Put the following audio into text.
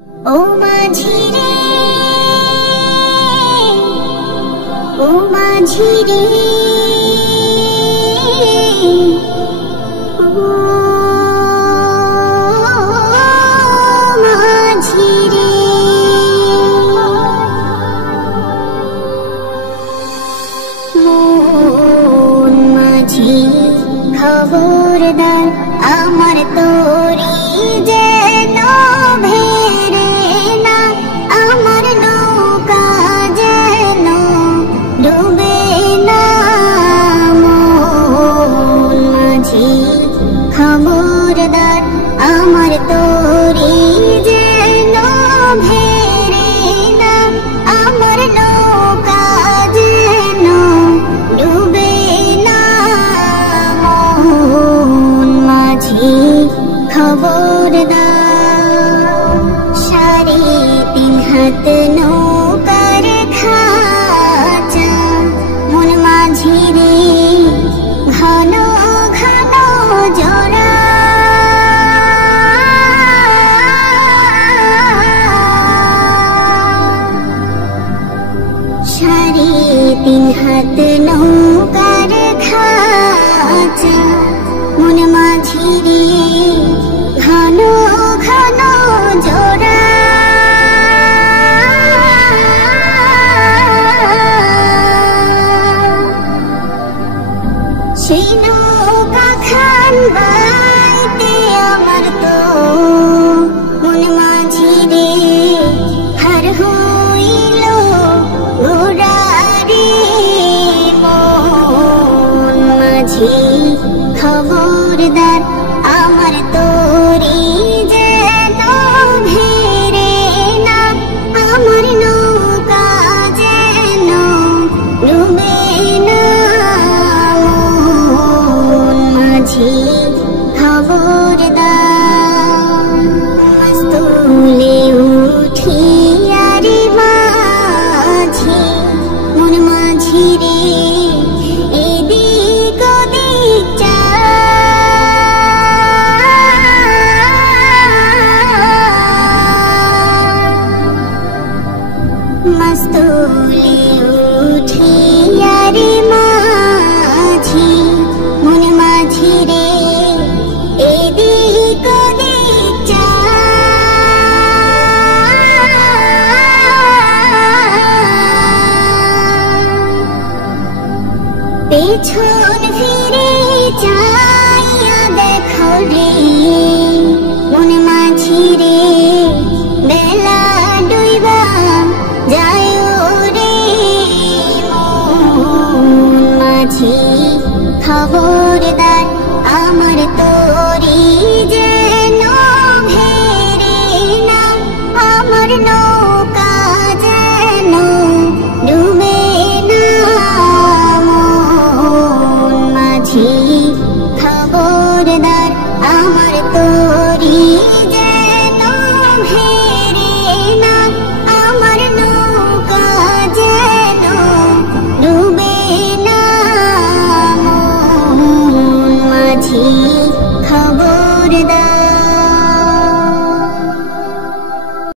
ও মাঝি রে, ও মাঝি রে, ও মাঝি রে। মন মাঝি খবরদার, আমার তোরি যেন ভেরে না, আমার নৌকা যেন ডুবে না। মন মাঝি খবরদার, আমার তোরি যেন ভেরে না, আমার নৌকা যেন ডুবে না। মন মাঝি খবরদার, 3.5 হাত নৌকার খাঁচা, মন মাঝি রে ঘন ঘন জোড়া। 3.5 হাত নৌকার খাঁচা, মন মাঝি রে ঘন ঘন জোড়া। সেই নৌকা খান বাইতে আমার তো মন মাঝি রে হার হইল গোড়া রে। মন মাঝি খবরদার, আমার তোরি যেন ভেরে না, আমার নৌকা যেন ডুবে না। মন মাঝি খবরদার, মাস্তুলে উঠিয়া রে মাঝি, মন মাঝি রে এদিক ওদিক চা। মাস্তুলে উঠিয়া রে মাঝি, মন মাঝি রে এদিক ওদিক চা। পেছন